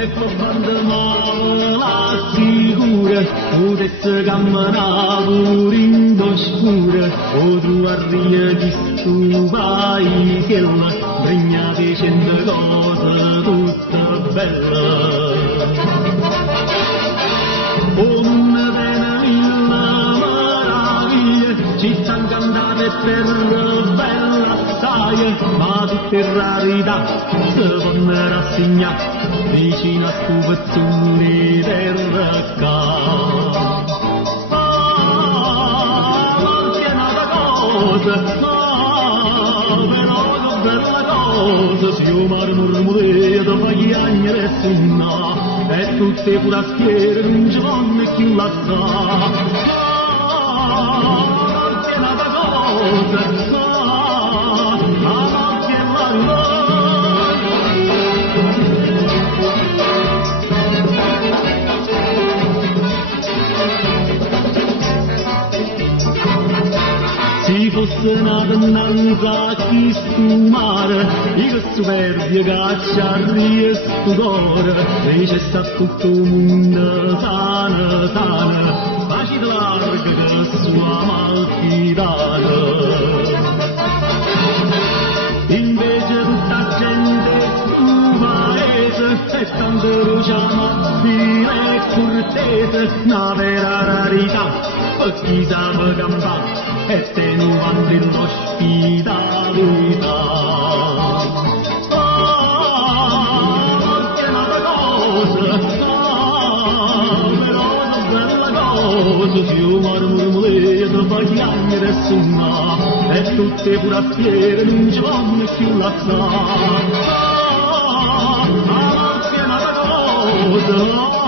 e quando la sicura, potesse camminare pure in oscura, o tu arrivi che tu vai, che la bregna dicendo cose tutte belle. Una pena mille meraviglie, città incantate e terra bella assai, ma tutte rarità si possono rassegnare vicino a stu pezzone di terra qua. Ma che nata cosa, però che bella cosa, si io mare murmureto fa chiagnere e suona, e tutte furastiere non ci vanno più la sa. Che nata cosa, ma che la si fosse nata innanzi a chi stu mare, io superbia cacciarri e stu cuore, invece sta tutto il mondo sana, sana, facile larga che sua malfidata. Invece tutta gente stu paese, e tanto luce amabile e cortese, una vera rarità, per chi sa campare e te non vanti l'ospitalità. Che nata cosa, però una bella cosa, si io murmureto fa chiagnere e suona, e tutte furastiere non ci vanno più la sa. Che nata cosa,